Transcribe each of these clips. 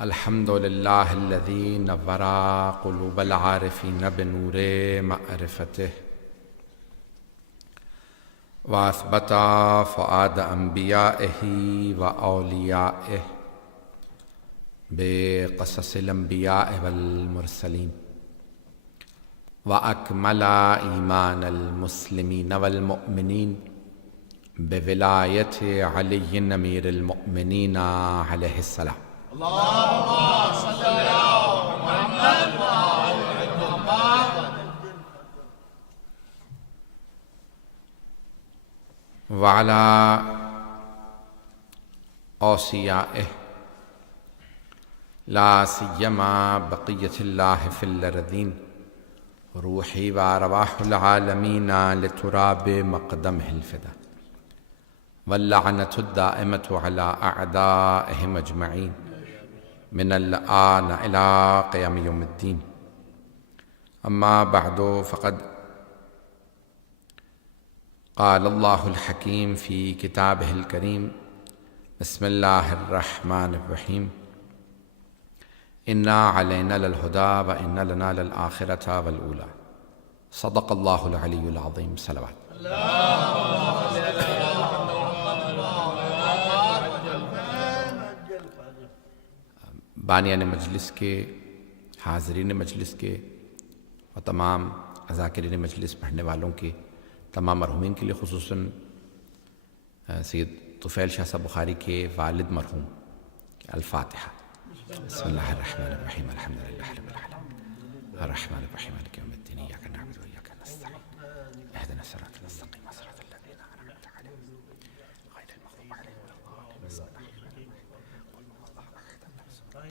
الحمد للہ الذی نور قلوب العارفین بنور معرفته واثبت فؤاد انبیائہ واولیائہ بقصص الانبیاء والمرسلین واکمل ایمان المسلمین والمؤمنین بولایت علی امیر المؤمنین علیہ السلام. اللهم صل على محمد وعلى محمد وعلى اوصیائہ لا سیما بقیۃ اللہ فی الارضین روحی وارواح العالمین لتراب مقدمہ الفدا واللعنۃ الدائمۃ علی اعدائہم اجمعین من الآن إلى قیام یوم الدین. اما بعد فقد قال اللہ الحکیم فی کتابہ الکریم بسم اللہ الرحمن الرحیم انا علینا للہدی وان لنا للآخرۃ والأولی. صدق اللہ العلی العظیم. صلوات. بانیان مجلس کے، حاضرین مجلس کے اور تمام ذاکرین مجلس، پڑھنے والوں کے، تمام مرحومین کے لیے خصوصاً سید طفیل شاہ صاحب بخاری کے والد مرحوم. الفاتحہ. بسم اللہ الرحمن الرحیم الحمد للہ رب العالمین الرحمن الرحیم مالک یوم الدین ایاک نعبد و ایاک نستعین اہدنا الصراط المستقیم صراط الذین انعمت علیہم غیر المغضوب علیہم ولا الضالین. بسم اللہ الرحمن الرحیم قل هو اللہ احد اللہ الصمد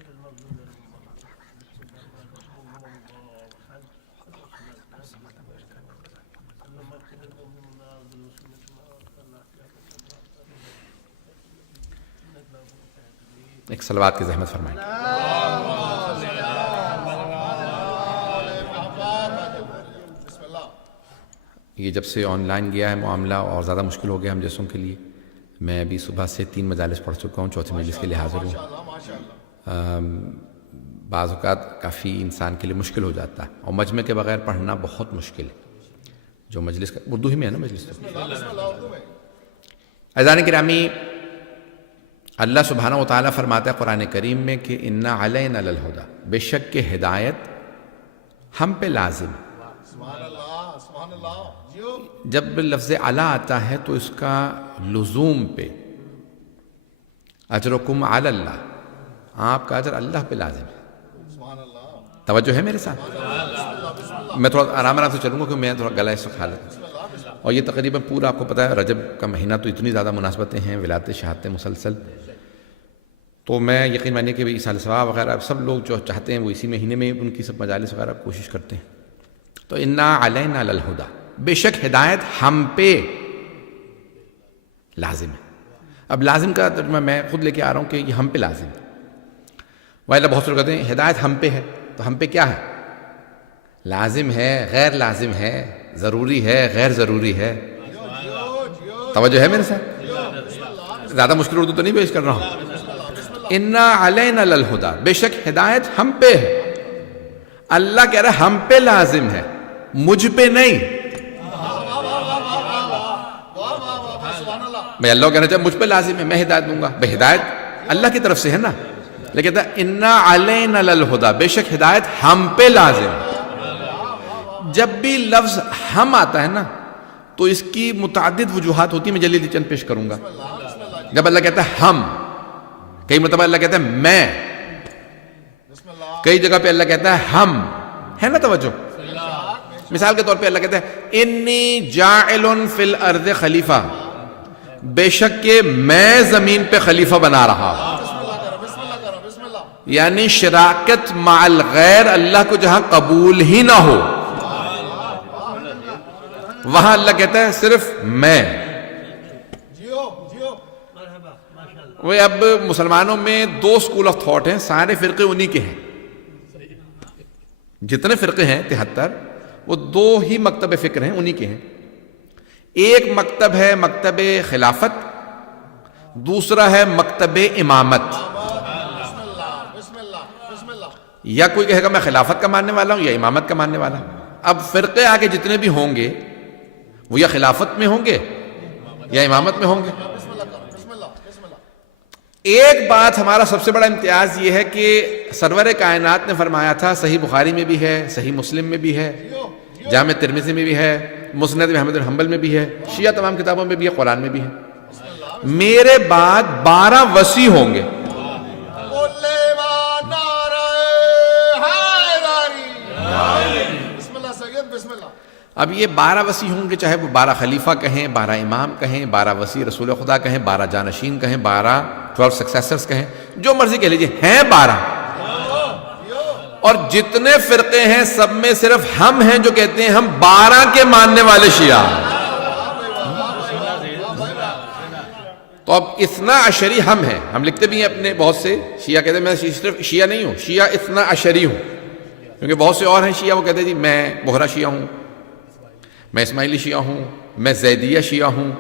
ایک صلوات کی زحمت فرمائیں. یہ جب سے آن لائن گیا ہے معاملہ اور زیادہ مشکل ہو گیا ہم جیسوں کے لیے. میں ابھی صبح سے 3 مجالس پڑھ چکا ہوں، چوتھے مجلس کے لیے حاضر ہوں. بعض اوقات کافی انسان کے لیے مشکل ہو جاتا ہے اور مجمع کے بغیر پڑھنا بہت مشکل ہے. جو مجلس کا اردو ہی میں ہے نا مجلس. عزیزان گرامی، اللہ سبحانہ و تعالیٰ فرماتا ہے قرآن کریم میں کہ انا علینا للہدی، بے شک کہ ہدایت ہم پہ لازم. جب لفظ علی آتا ہے تو اس کا لزوم پہ، اجرکم علی اللہ، آپ کا اجر اللہ پہ لازم ہے. توجہ ہے میرے ساتھ؟ میں تھوڑا آرام سے چلوں گا کیونکہ میں تھوڑا گلا اس وقت حالت. اور یہ تقریباً پورا آپ کو پتہ ہے رجب کا مہینہ تو اتنی زیادہ مناسبتیں ہیں، ولادت شہادتیں مسلسل. تو میں یقین مانیے کہ سال ثواب وغیرہ سب لوگ جو چاہتے ہیں وہ اسی مہینے میں ان کی سب مجالس وغیرہ کوشش کرتے ہیں. تو انا علینا للہدی، بے شک ہدایت ہم پہ لازم ہے. اب لازم کا ترجمہ میں خود لے کے آ رہا ہوں کہ یہ ہم پہ لازم ہے. وائلہ بہت سے لوگ کہتے ہیں ہدایت ہم پہ ہے، تو ہم پہ کیا ہے؟ لازم ہے، غیر لازم ہے، ضروری ہے، غیر ضروری ہے. توجہ ہے میرے ساتھ؟ زیادہ مشکل اردو تو نہیں پیش کر رہا ہوں. انا علینا للہدی، بے شک ہدایت ہم پہ ہے. اللہ کہہ رہا ہے ہم پہ لازم ہے، مجھ پہ نہیں. میں اللہ کہنا چاہتا مجھ پہ لازم ہے، میں ہدایت دوں گا. بے ہدایت اللہ کی طرف سے ہے نا. لیکن کہتا ہے انا علینا للہدی، بے شک ہدایت ہم پہ لازم ہے. جب بھی لفظ ہم آتا ہے نا تو اس کی متعدد وجوہات ہوتی ہیں، میں جلدی چند پیش کروں گا. جب اللہ کہتا ہے ہم، کئی مرتبہ اللہ کہتا ہے میں، کئی جگہ پہ اللہ کہتا ہے ہم، ہے نا توجہ. مثال کے طور پہ اللہ کہتا ہے انی جاعل فی الارض خلیفہ، بے شک کہ میں زمین پہ خلیفہ بنا رہا. یعنی شراکت مع الغیر اللہ کو جہاں قبول ہی نہ ہو وہاں اللہ کہتا ہے صرف میں. وہ اب مسلمانوں میں 2 اسکول آف تھاٹ ہیں، سارے فرقے انہی کے ہیں. جتنے فرقے ہیں 73 وہ 2 ہی مکتب فکر ہیں، انہی کے ہیں. ایک مکتب ہے مکتب خلافت، دوسرا ہے مکتب امامت. یا کوئی کہے گا میں خلافت کا ماننے والا ہوں یا امامت کا ماننے والا ہوں. اب فرقے آگے جتنے بھی ہوں گے وہ یا خلافت میں ہوں گے یا امامت میں ہوں گے. ایک بات ہمارا سب سے بڑا امتیاز یہ ہے کہ سرور کائنات نے فرمایا تھا, صحیح بخاری میں بھی ہے, صحیح مسلم میں بھی ہے, جامع ترمذی میں بھی ہے, مسند احمد بن حنبل میں بھی ہے, شیعہ تمام کتابوں میں بھی ہے, قرآن میں بھی ہے. میرے بعد 12 وصی ہوں گے. اب یہ 12 وصی ہوں گے, چاہے وہ 12 خلیفہ کہیں, 12 امام کہیں, 12 وصی رسول خدا کہیں, 12 جانشین کہیں, 12 سکسیسرز کہیں, جو مرضی کہہ لیجئے, ہیں 12. اور جتنے فرقے ہیں سب میں صرف ہم ہیں جو کہتے ہیں ہم 12 کے ماننے والے شیعہ. تو اب اثنا عشری ہم ہیں, ہم لکھتے بھی ہیں اپنے بہت سے شیعہ کہتے ہیں میں صرف شیعہ نہیں ہوں, شیعہ اثنا عشری ہوں, کیونکہ بہت سے اور ہیں شیعہ وہ کہتے ہیں جی میں بہرا شیعہ ہوں, میں اسماعیلی شیعہ ہوں, میں زیدیہ شیعہ ہوں,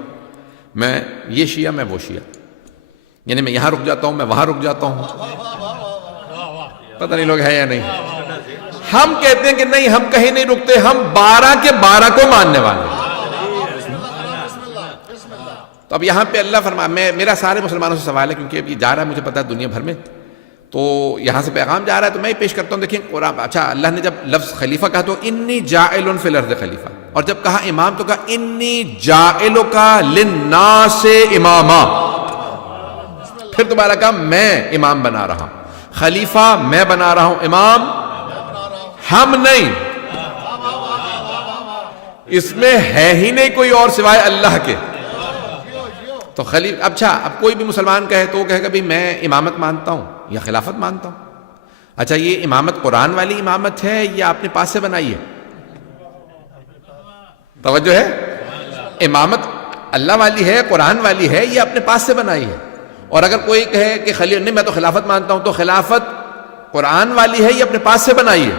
میں یہ شیعہ میں وہ شیعہ, یعنی میں یہاں رک جاتا ہوں میں وہاں رک جاتا ہوں. پتہ نہیں لوگ ہے یا نہیں. ہم کہتے ہیں کہ نہیں ہم کہیں نہیں رکتے, ہم 12 کے 12 کو ماننے والے ہیں. تو اب یہاں پہ اللہ فرمایا, میرا سارے مسلمانوں سے سوال ہے کیونکہ اب یہ جا رہا ہے مجھے پتا ہے دنیا بھر میں, تو یہاں سے پیغام جا رہا ہے تو میں ہی پیش کرتا ہوں. دیکھیں قرآن, اچھا اللہ نے جب لفظ خلیفہ کہا تو انی جاعل فی الارض خلیفہ, اور جب کہا امام تو کہا انی جاعلک للناس اماما, پھر دوبارہ کہا میں امام بنا رہا ہوں. خلیفہ میں بنا رہا ہوں, امام ہم نہیں. اس میں ہے ہی نہیں کوئی اور سوائے اللہ کے. تو اچھا اب کوئی بھی مسلمان کہے تو وہ کہے گا بھی میں امامت مانتا ہوں یا خلافت مانتا ہوں. اچھا یہ امامت قرآن والی امامت ہے یا اپنے پاس سے بنائی ہے؟ توجہ ہے, امامت اللہ والی ہے, قرآن والی ہے, یا اپنے پاس سے بنائی ہے؟ اور اگر کوئی کہے کہ نہیں میں تو خلافت مانتا ہوں, تو خلافت قرآن والی ہے یا اپنے پاس سے بنائی ہے؟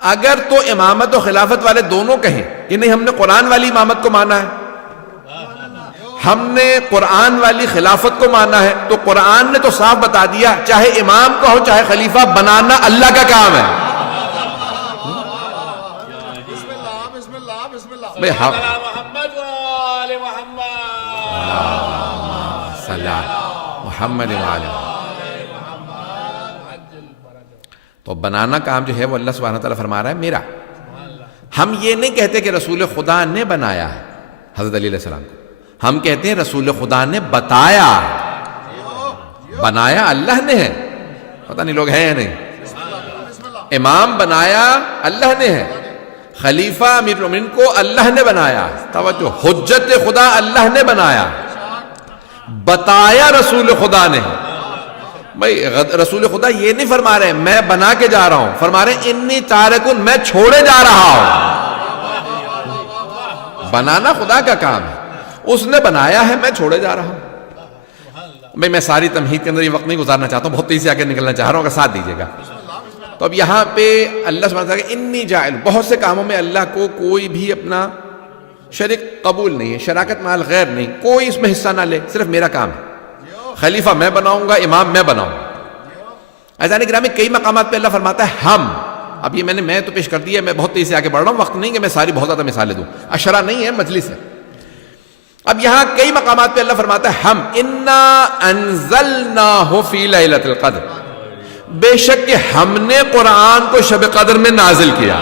اگر تو امامت و خلافت والے دونوں کہیں کہ نہیں ہم نے قرآن والی امامت کو مانا ہے, ہم نے قرآن والی خلافت کو مانا ہے, تو قرآن نے تو صاف بتا دیا چاہے امام کا ہو چاہے خلیفہ, بنانا اللہ کا کام ہے. محمد تو بنانا کام جو ہے وہ اللہ سبحانہ وتعالیٰ فرما رہا ہے میرا. ہم یہ نہیں کہتے کہ رسول خدا نے بنایا ہے حضرت علی علیہ السلام کو, ہم کہتے ہیں رسول خدا نے بتایا, بنایا اللہ نے ہے. پتہ نہیں لوگ ہیں یا نہیں. امام بنایا اللہ نے ہے, خلیفہ امیر المومنین کو اللہ نے بنایا. توجہ, حجت خدا اللہ نے بنایا, بتایا رسول خدا نے. بھائی رسول خدا یہ نہیں فرما رہے میں بنا کے جا رہا ہوں, فرما رہے انی تارکن میں چھوڑے جا رہا ہوں. بنانا خدا کا کام ہے, اس نے بنایا ہے, میں چھوڑے جا رہا ہوں. بھئی میں ساری تمہید کے اندر یہ وقت نہیں گزارنا چاہتا ہوں, بہت تیزی سے آگے نکلنا چاہ رہا ہوں, اگر ساتھ دیجیے گا. تو اب یہاں پہ اللہ سبحانہ وتعالیٰ کہ انی جاعل, بہت سے کاموں میں اللہ کو کوئی بھی اپنا شریک قبول نہیں ہے, شراکت مال غیر نہیں, کوئی اس میں حصہ نہ لے, صرف میرا کام ہے. خلیفہ میں بناؤں گا, امام میں بناؤں گا. عزیزان گرامی کئی مقامات پہ اللہ فرماتا ہے ہم. اب یہ میں تو پیش کر دیا, میں بہت تیزی سے آگے بڑھ رہا ہوں, وقت نہیں کہ میں ساری بہت زیادہ مثالیں دوں, اشرا نہیں ہے, مجلس ہے. اب یہاں کئی مقامات پہ اللہ فرماتا ہے ہم, انا انزلناہ فی لیلۃ القدر, بے شک کہ ہم نے قرآن کو شب قدر میں نازل کیا.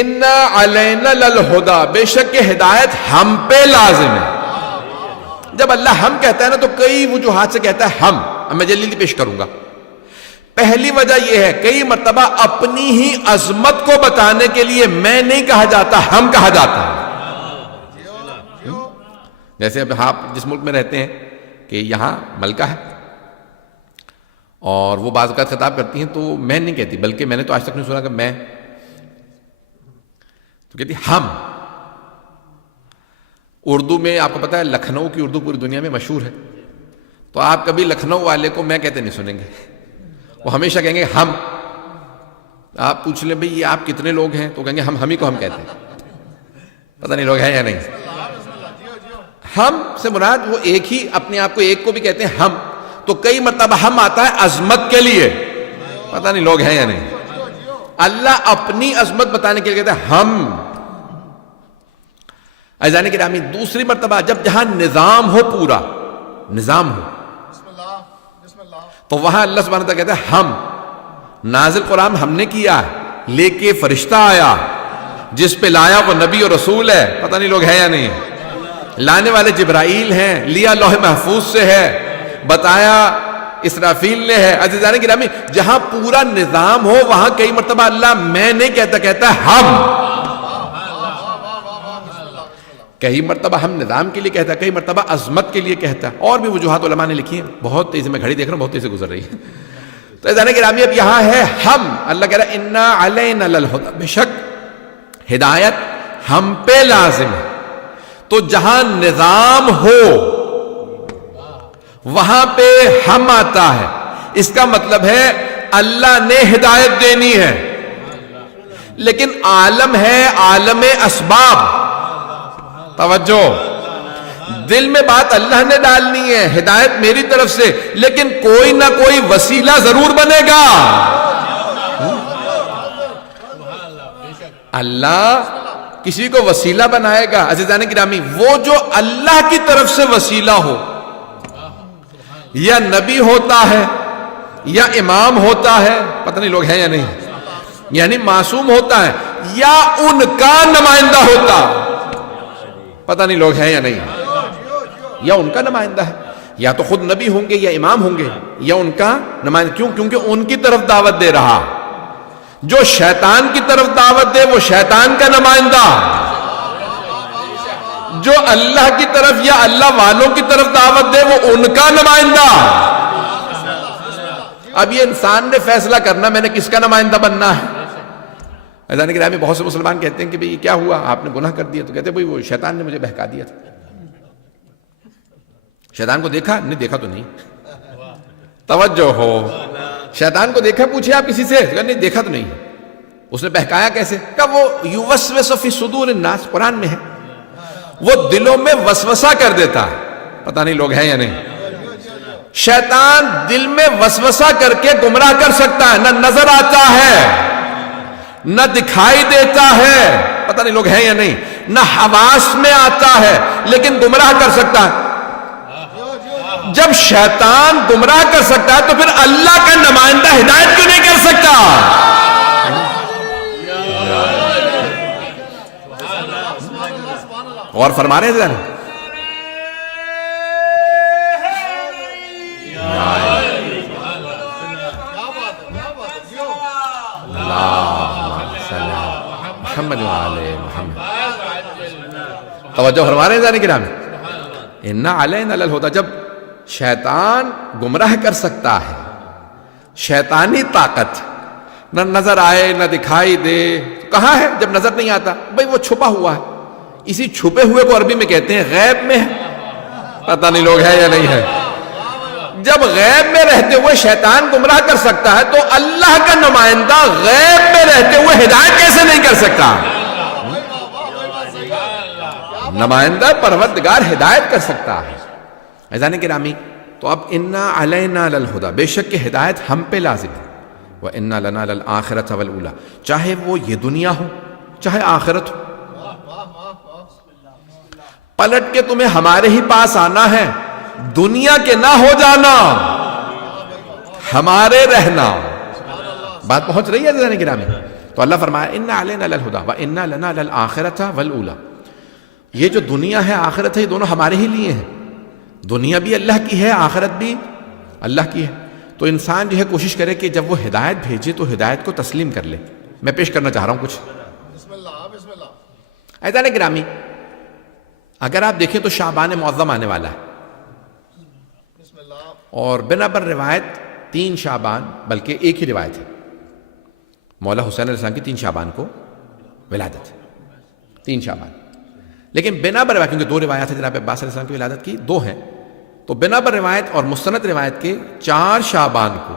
انا علینا للہدی, بے شک کہ ہدایت ہم پہ لازم ہے. جب اللہ ہم کہتا ہے نا تو کئی وجوہات سے کہتا ہے ہم. اب میں جلدی پیش کروں گا. پہلی وجہ یہ ہے کئی مرتبہ اپنی ہی عظمت کو بتانے کے لیے میں نہیں کہا جاتا, ہم کہا جاتا ہے. جیسے اب آپ جس ملک میں رہتے ہیں کہ یہاں ملکہ ہے اور وہ بعض اوقات خطاب کرتی ہیں تو میں نہیں کہتی, بلکہ میں نے تو آج تک نہیں سنا کہ میں, تو کہتی ہم. اردو میں آپ کو پتا ہے لکھنؤ کی اردو پوری دنیا میں مشہور ہے, تو آپ کبھی لکھنؤ والے کو میں کہتے نہیں سنیں گے, وہ ہمیشہ کہیں گے ہم. آپ پوچھ لیں بھئی یہ آپ کتنے لوگ ہیں, تو کہیں گے ہم ہی کو ہم کہتے ہیں. پتہ نہیں لوگ ہیں یا نہیں. ہم سے مراد وہ ایک ہی، اپنے آپ کو ایک کو بھی کہتے ہیں ہم، تو کئی مرتبہ ہم آتا ہے عظمت کے لیے، پتہ نہیں لوگ ہیں یا نہیں. اللہ اپنی عظمت بتانے کے لیے کہتا ہے ہم. عزیزان گرامی دوسری مرتبہ جب جہاں نظام ہو، پورا نظام ہو، تو وہاں اللہ سبحانہ وتعالیٰ کہتا ہے ہم. نازل قرآن ہم نے کیا، لے کے فرشتہ آیا، جس پہ لایا وہ نبی اور رسول ہے، پتہ نہیں لوگ ہیں یا نہیں. لانے والے جبرائیل ہیں، لیا لوح محفوظ سے ہے، بتایا اسرافیل نے ہے. عزیزان گرامی جہاں پورا نظام ہو وہاں کئی مرتبہ اللہ میں نہیں کہتا، کہتا ہے ہم. کئی مرتبہ ہم نظام کے لیے کہتا ہے، کئی مرتبہ عظمت کے لیے کہتا ہے. اور بھی وجوہات علماء نے لکھی ہیں، بہت تیزی میں گھڑی دیکھ رہا ہوں، بہت تیزی سے گزر رہی ہے. تو عزیزان گرامی اب یہاں ہے ہم. اللہ کہہ رہا ہے انا علینا للہدی، بے شک ہدایت ہم پہ لازم ہے. تو جہاں نظام ہو وہاں پہ ہم آتا ہے. اس کا مطلب ہے اللہ نے ہدایت دینی ہے، لیکن عالم ہے عالم اسباب. توجہ، دل میں بات اللہ نے ڈالنی ہے، ہدایت میری طرف سے، لیکن کوئی نہ کوئی وسیلہ ضرور بنے گا. اللہ کسی کو وسیلہ بنائے گا. عزیزان گرامی وہ جو اللہ کی طرف سے وسیلہ ہو، یا نبی ہوتا ہے یا امام ہوتا ہے، پتہ نہیں لوگ ہیں یا نہیں، یعنی معصوم ہوتا ہے، یا ان کا نمائندہ ہوتا، پتہ نہیں لوگ ہیں یا نہیں، یا ان کا نمائندہ ہے، یا تو خود نبی ہوں گے یا امام ہوں گے، یا ان کا نمائندہ. کیوں؟ کیونکہ ان کی طرف دعوت دے رہا. جو شیطان کی طرف دعوت دے وہ شیطان کا نمائندہ، جو اللہ کی طرف یا اللہ والوں کی طرف دعوت دے وہ ان کا نمائندہ. اب یہ انسان نے فیصلہ کرنا میں نے کس کا نمائندہ بننا ہے. عزیزان گرامی بہت سے مسلمان کہتے ہیں کہ بھئی کیا ہوا، آپ نے گناہ کر دیا، تو کہتے ہیں بھئی وہ شیطان نے مجھے بہکا دیا تھا. شیطان کو دیکھا؟ نہیں دیکھا تو نہیں. توجہ ہو، شیطان کو دیکھا؟ پوچھے آپ کسی سے، نہیں دیکھا تو نہیں. اس نے بہکایا کیسے؟ کہ وہ یوسوس فی صدور الناس، قرآن میں ہے، وہ دلوں میں وسوسہ کر دیتا ہے. پتہ نہیں لوگ ہیں یا نہیں. شیطان دل میں وسوسہ کر کے گمراہ کر سکتا ہے، نہ نظر آتا ہے نہ دکھائی دیتا ہے، پتہ نہیں لوگ ہیں یا نہیں، نہ حواس میں آتا ہے، لیکن گمراہ کر سکتا ہے. جب شیطان گمراہ کر سکتا ہے تو پھر اللہ کا نمائندہ ہدایت کیوں نہیں کر سکتا؟ اور فرما رہے ہیں محمد وعلى محمد. توجہ فرما رہے ہیں ذرا کرام، انا علینا للہدی. جب شیطان گمراہ کر سکتا ہے، شیطانی طاقت نہ نظر آئے نہ دکھائی دے، کہاں ہے؟ جب نظر نہیں آتا بھئی وہ چھپا ہوا ہے. اسی چھپے ہوئے کو عربی میں کہتے ہیں غیب میں ہے. پتہ نہیں لوگ ہے یا نہیں ہے. جب غیب میں رہتے ہوئے شیطان گمراہ کر سکتا ہے تو اللہ کا نمائندہ غیب میں رہتے ہوئے ہدایت کیسے نہیں کر سکتا؟ نمائندہ پروردگار ہدایت کر سکتا ہے. عزیزان گرامی تو اب انا علینا للہدی، بے شک کہ ہدایت ہم پہ لازم ہے. وَإِنَّا لَنَا لَلْآخِرَةَ وَالْأُولَى، چاہے وہ یہ دنیا ہو چاہے آخرت ہو. پلٹ کے تمہیں ہمارے ہی پاس آنا ہے، دنیا کے نہ ہو جانا، ہمارے رہنا. بات پہنچ رہی ہے عزیزان گرامی؟ تو اللہ فرمایا اِنَّا عَلَيْنَا لَلْهُدَى وَإِنَّا لَنَا لَلْآخِرَةَ وَالْأُولَى. یہ جو دنیا ہے آخرت ہے، یہ دونوں ہمارے ہی لیے ہیں. دنیا بھی اللہ کی ہے، آخرت بھی اللہ کی ہے. تو انسان جو ہے کوشش کرے کہ جب وہ ہدایت بھیجے تو ہدایت کو تسلیم کر لے. میں پیش کرنا چاہ رہا ہوں کچھ. عزیزان گرامی اگر آپ دیکھیں تو شعبان معظم آنے والا ہے، اور بنا بر روایت 3 شعبان، بلکہ ایک ہی روایت ہے، مولا حسین علیہ السلام کی 3 شعبان کو ولادت ہے. 3 شعبان، لیکن بنا بر روایت، کیونکہ 2 روایات ہیں جناب عباس علیہ السلام کی ولادت کی، 2 ہیں، تو بنا بر روایت اور مستند روایت کے 4 شعبان کو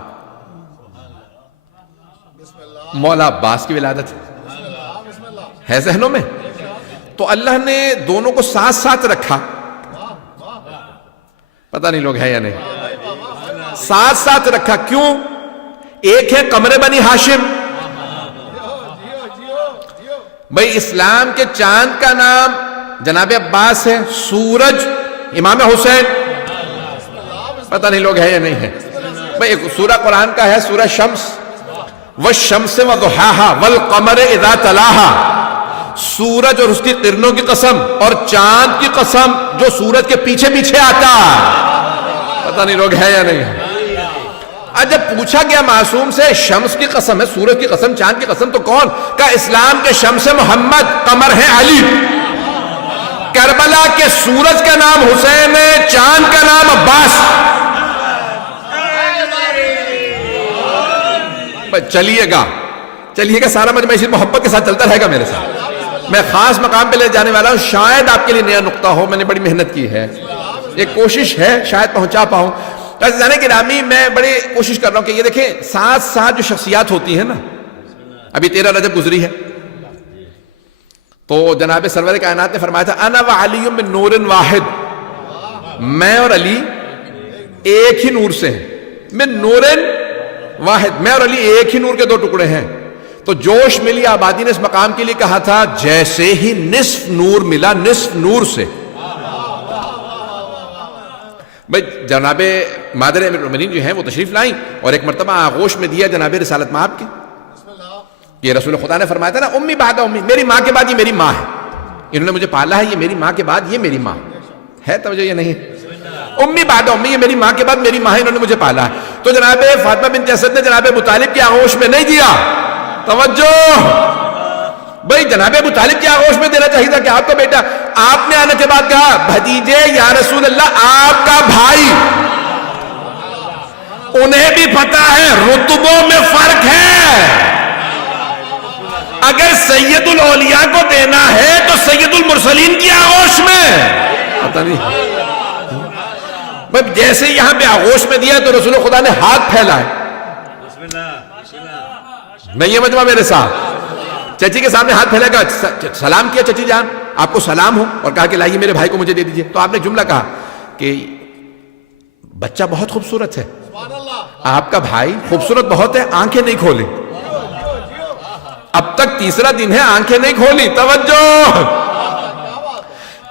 مولا عباس کی ولادت ہے ذہنوں میں. تو اللہ نے دونوں کو ساتھ ساتھ رکھا پتہ نہیں لوگ ہے یا نہیں. ساتھ ساتھ رکھا کیوں؟ ایک ہے قمر بنی ہاشم. بھئی اسلام کے چاند کا نام جناب عباس ہے، سورج امام حسین. پتہ نہیں لوگ ہے یا نہیں ہے. بھئی ایک سورہ قرآن کا ہے سورہ شمس، والشمس وضحاها والقمر اذا تلاها. سورج اور اس کی کرنوں کی قسم اور چاند کی قسم جو سورج کے پیچھے پیچھے آتا. پتہ نہیں لوگ ہے یا نہیں ہے. جب پوچھا گیا معصوم سے شمس کی قسم ہے، سورج کی قسم، چاند کی قسم، تو کون؟ کہا اسلام کے شمس محمد، قمر ہے علی. کربلا کے سورج کا نام حسین ہے، چاند کا نام عباس. چلیے گا سارا مجمع اسی محبت کے ساتھ چلتا رہے گا میرے ساتھ. میں خاص مقام پہ لے جانے والا ہوں، شاید آپ کے لیے نیا نقطہ ہو. میں نے بڑی محنت کی ہے، ایک کوشش ہے شاید پہنچا پاؤں. جانے گرامی میں بڑی کوشش کر رہا ہوں کہ یہ دیکھیں ساتھ ساتھ جو شخصیات ہوتی ہیں نا، ابھی 13 رجب گزری ہے تو جناب سرور کائنات نے فرمایا تھا انا وعلی من نور واحد، میں اور علی ایک ہی نور سے ہیں. من نور واحد، میں اور علی ایک ہی نور کے دو ٹکڑے ہیں. تو جوش ملی آبادی نے اس مقام کے لیے کہا تھا جیسے ہی نصف نور ملا نصف نور سے. بھئی جناب مادر امیر المومنین جو ہیں وہ تشریف لائیں اور ایک مرتبہ آغوش میں دیا جناب رسالت مآب کی. یہ رسول خدا نے فرمایا تھا نا امی بعد امی، میری ماں کے بعد یہ میری ماں ہے. انہوں نے مجھے پالا ہے، یہ میری ماں کے بعد یہ میری ماں ہے. توجہ یہ نہیں ہے؟ امی بعد امی، یہ میری ماں کے بعد میری ماں ہے، انہوں نے مجھے پالا ہے. تو جناب فاطمہ بنت اسد نے جناب ابو طالب کی آغوش میں نہیں دیا. توجہ بھئی جناب ابو طالب کی آغوش میں دینا چاہیے تھا کہ آپ کا بیٹا. آپ نے آنے کے بعد کہا بھتیجے یا رسول اللہ آپ کا بھائی. انہیں بھی پتا ہے رتبوں میں فرق ہے. اگر سید الاولیاء کو دینا ہے تو سید المرسلین کی آغوش میں. پتہ نہیں بھئی جیسے یہاں پہ آغوش میں دیا تو رسول خدا نے ہاتھ پھیلائے. نہیں یہ مجمع میرے ساتھ. چچی کے سامنے ہاتھ پھیلا گا، سلام کیا چچی جان آپ کو سلام ہو، اور کہا کہ لائیے میرے بھائی کو مجھے دے دیجئے. تو آپ نے جملہ کہا کہ بچہ بہت خوبصورت ہے، آپ کا بھائی خوبصورت بہت ہے، آنکھیں نہیں کھولیں. اب تک تیسرا دن ہے آنکھیں نہیں کھولی. توجہ.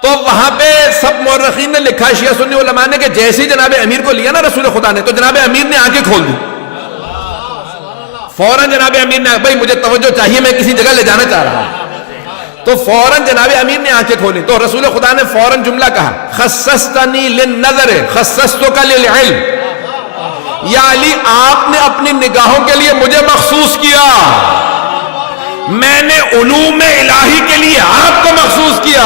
تو وہاں پہ سب مورخین نے لکھا شیعہ سنی علماء نے کہ جیسے جناب امیر کو لیا نا رسول خدا نے تو جناب امیر نے آنکھیں کھول دی. فوراً جناب امیر نے بھائی مجھے توجہ چاہیے، میں کسی جگہ لے جانا چاہ رہا ہوں. تو فوراً جناب امیر نے آنکھیں کھولی. تو رسول خدا نے فوراً جملہ کہا خصصتنی للنظر خصصتک للعلم. یا علی آپ نے اپنی نگاہوں کے لیے مجھے مخصوص کیا، میں نے علوم الہی کے لیے آپ کو مخصوص کیا.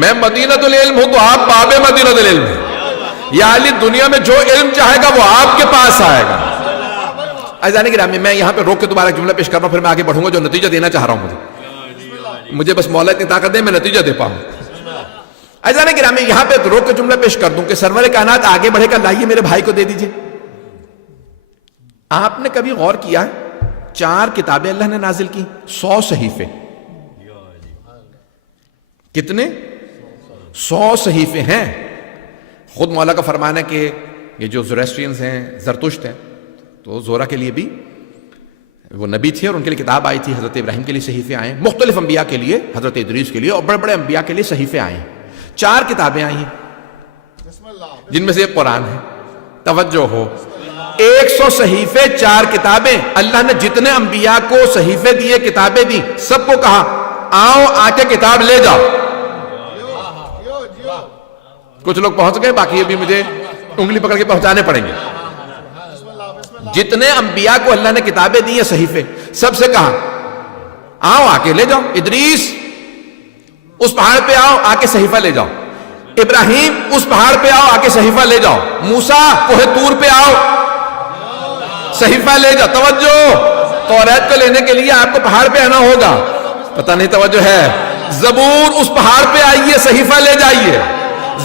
میں مدینۃ العلم ہوں تو آپ باب مدینۃ العلم ہیں. یا علی دنیا میں جو علم چاہے گا وہ آپ کے پاس آئے گا. عزیزان گرامی میں یہاں پہ روک کے دوبارہ جملہ پیش کر رہا ہوں، پھر میں آگے بڑھوں گا جو نتیجہ دینا چاہ رہا ہوں. مجھے بس مولا اتنی طاقت دے میں نتیجہ دے پاؤں. عزیزان گرامی یہاں پہ روک کے جملہ پیش کر دوں کہ سرور کائنات آگے بڑھے گا، لائیے میرے بھائی کو دے دیجئے. آپ نے کبھی غور کیا ہے 4 کتابیں اللہ نے نازل کی، 100 صحیفے. کتنے؟ 100 صحیفے ہیں. خود مولا کا فرمان ہے کہ یہ جو زوریسٹرینز ہیں، زرتشت ہیں، تو زورا کے لیے بھی وہ نبی تھے اور ان کے لیے کتاب آئی تھی. حضرت ابراہیم کے لیے صحیفے آئے ہیں، مختلف انبیاء کے لیے، حضرت ادریس کے لیے اور بڑے بڑے انبیاء کے لیے صحیفے آئے ہیں. 4 کتابیں آئی ہیں جن میں سے ایک قرآن ہے. توجہ ہو، 100 صحیفے 4 کتابیں. اللہ نے جتنے انبیاء کو صحیفے دیے، کتابیں دی، سب کو کہا آؤ آ کے کتاب لے جاؤ. کچھ لوگ پہنچ گئے، باقی ابھی مجھے انگلی پکڑ کے پہنچانے پڑیں گے. جتنے انبیاء کو اللہ نے کتابیں دی ہیں صحیفے، سب سے کہا آؤ آ کے لے جاؤ. ادریس اس پہاڑ پہ آؤ آ کے صحیفہ لے جاؤ. ابراہیم اس پہاڑ پہ آؤ آ کے صحیفہ لے جاؤ. موسیٰ کوہ طور پہ آؤ صحیفہ لے جاؤ. توجہ، توریت کو لینے کے لیے آپ کو پہاڑ پہ آنا ہوگا، پتہ نہیں توجہ ہے. زبور اس پہاڑ پہ آئیے، صحیفہ لے جائیے،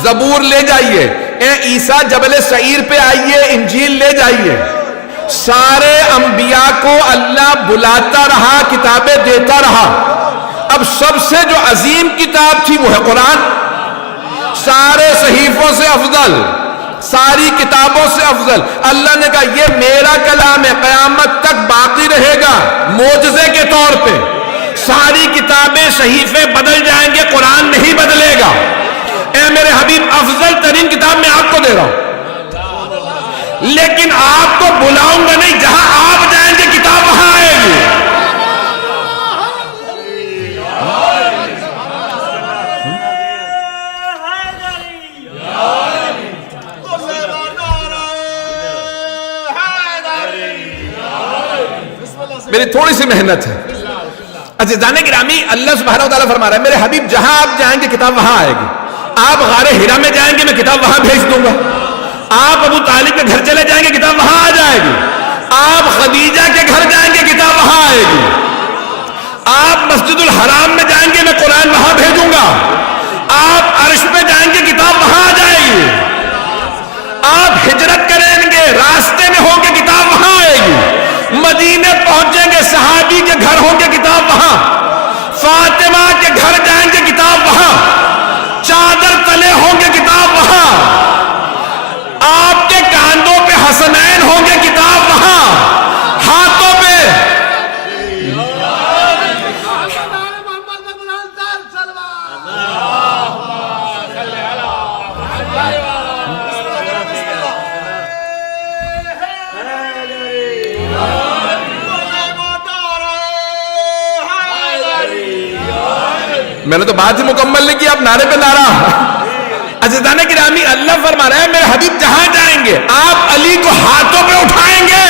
زبور لے جائیے. اے عیسیٰ جبل سعیر پہ آئیے، انجیل لے جائیے. سارے انبیاء کو اللہ بلاتا رہا، کتابیں دیتا رہا. اب سب سے جو عظیم کتاب تھی وہ ہے قرآن، سارے صحیفوں سے افضل، ساری کتابوں سے افضل۔ اللہ نے کہا یہ میرا کلام ہے، قیامت تک باقی رہے گا معجزے کے طور پہ۔ ساری کتابیں صحیفے بدل جائیں گے، قرآن نہیں بدلے گا۔ اے میرے حبیب، افضل ترین کتاب میں آپ کو دے رہا ہوں، لیکن آپ کو بلاؤں گا نہیں، جہاں آپ جائیں گے کتاب وہاں آئے گی۔ میری تھوڑی سی محنت ہے۔ عزیزان گرامی، اللہ سبحانہ وتعالیٰ فرما رہا ہے میرے حبیب جہاں آپ جائیں گے کتاب وہاں آئے گی۔ آپ غار ہرا میں جائیں گے میں کتاب وہاں بھیج دوں گا، آپ ابو طالب کے گھر چلے جائیں گے کتاب وہاں آ جائے گی، آپ خدیجہ کے گھر جائیں گے کتاب وہاں آئے گی، آپ مسجد الحرام میں جائیں گے میں قرآن وہاں بھیجوں گا، آپ عرش پہ جائیں گے کتاب وہاں آ جائے گی، آپ ہجرت کریں گے راستے میں ہوں گے کتاب وہاں آئے گی، مدینے پہنچیں گے صحابی کے گھر ہوں گے کتاب وہاں، فاطمہ کے گھر جائیں گے کتاب وہاں، چادر تلے ہوں گے کتاب وہاں، آپ کے کاندھوں پہ حسنین ہوں گے کتاب وہاں، ہاتھوں پہ میں نے تو بات ہی مکمل نہیں کی، آپ نعرے پہ نعرہ۔ عزیزان گرامی، اللہ فرما رہا ہے میرے حبیب جہاں جائیں گے آپ علی کو ہاتھوں پہ اٹھائیں گے،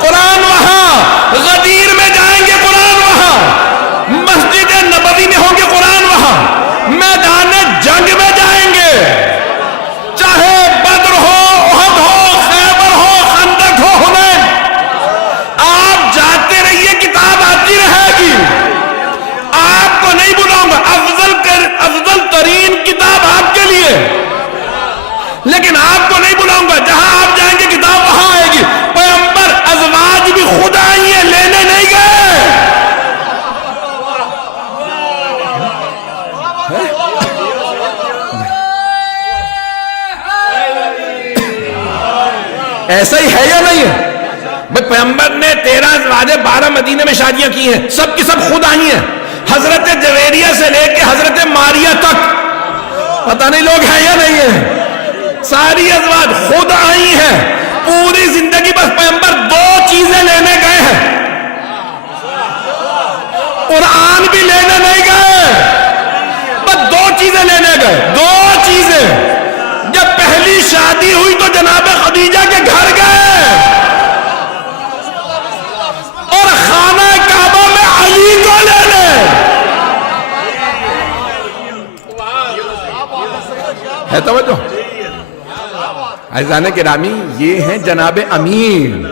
قرآن وہاں، غدیر میں جائیں گے قرآن وہاں، مسجد نبوی میں ہوں گے قرآن وہاں، میدان جنگ میں جائیں گے، چاہے بدر ہو، احد ہو، خیبر ہو، خندق ہو، حنین، آپ جاتے رہیے کتاب آتی رہے گی، آپ کو نہیں بلاؤں گا، افضل ترین کتاب آپ کے لیے، لیکن آپ کو نہیں بلاؤں گا، جہاں آپ جائیں گے کتاب وہاں آئے گی۔ پیغمبر ازواج بھی خود آئی ہیں، لینے نہیں گئے۔ ایسا ہی ہے یا نہیں ہے؟ بھئی پیغمبر نے 13 ازواج 12 مدینے میں شادیاں کی ہیں، سب کی سب خود آئی ہیں، حضرت جویریہ سے لے کے حضرت ماریہ تک، پتہ نہیں لوگ ہیں یا نہیں ہیں، ساری ازواج خود آئی ہیں، پوری زندگی بس پیغمبر 2 چیزیں لینے گئے ہیں، قرآن بھی لینے نہیں گئے، بس 2 چیزیں لینے گئے، 2 چیزیں۔ جب پہلی شادی ہوئی تو جناب خدیجہ کے گھر گئے اور خانہ کعبہ میں علی کو لینے۔ ہے توجہ؟ عزیزان گرامی، یہ ہیں جناب امین۔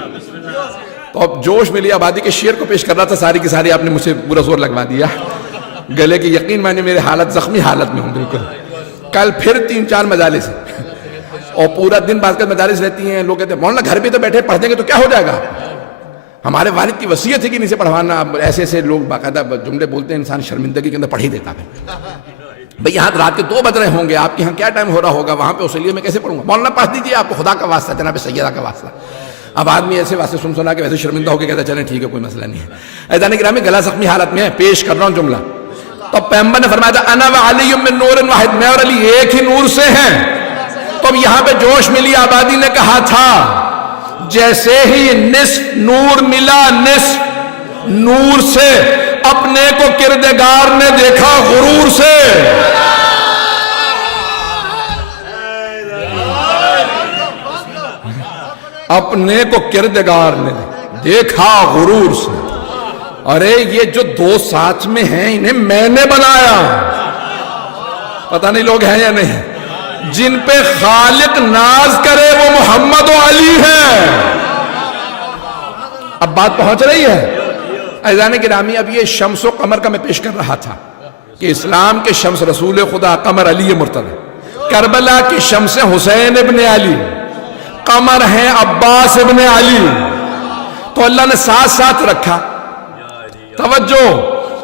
تو اب جوش ملی آبادی کے شعر کو پیش کر رہا تھا، ساری کی ساری آپ نے مجھے پورا زور لگوا دیا گلے کی، یقین مانے میرے حالت زخمی حالت میں ہوں بالکل۔ کل پھر 3-4 مجالس اور پورا دن بعض مجالس رہتی ہیں، لوگ کہتے ہیں مولانا گھر پہ تو بیٹھے پڑھ دیں گے تو کیا ہو جائے گا؟ ہمارے والد کی وصیت ہے کہ نہیں سے پڑھوانا، اب ایسے ایسے لوگ باقاعدہ جملے بولتے ہیں، انسان شرمندگی کے اندر پڑھ ہی دیتا ہے۔ بھئی یہاں رات کے 2 بج رہے ہوں گے، آپ کے یہاں کیا ٹائم ہو رہا ہوگا، وہاں پہ اس لیے میں کیسے پڑھوں گا؟ مولانا پڑھ دیجیے، آپ کو خدا کا واسطہ، جناب سیدہ کا واسطہ۔ اب آدمی ایسے واسطے سنا کہ ویسے شرمندہ ہو کے کہتا چلیں ٹھیک ہے کوئی مسئلہ نہیں ہے۔ عزیزان گرامی، گلا زخمی حالت میں ہے، پیش کر رہا ہوں جملہ۔ تو پیغمبر نے فرمایا تھا انا وعلی من نور واحد، میں اور علی ایک ہی نور سے ہیں۔ تو اب یہاں پہ جوش ملی آبادی نے کہا تھا جیسے ہی نصف نور ملا، نصف نور سے اپنے کو کردگار نے دیکھا غرور سے، اپنے کو کردگار نے دیکھا غرور سے۔ ارے یہ جو 2 ساتھ میں ہیں انہیں میں نے بنایا، پتہ نہیں لوگ ہیں یا نہیں، جن پہ خالق ناز کرے وہ محمد و علی ہیں۔ اب بات پہنچ رہی ہے عزیزان گرامی؟ اب یہ شمس و قمر کا میں پیش کر رہا تھا کہ اسلام کے شمس رسول خدا قمر علی مرتضی، کربلا کی شمس حسین ابن علی، قمر ہیں عباس ابن علی، تو اللہ نے ساتھ ساتھ رکھا۔ توجہ،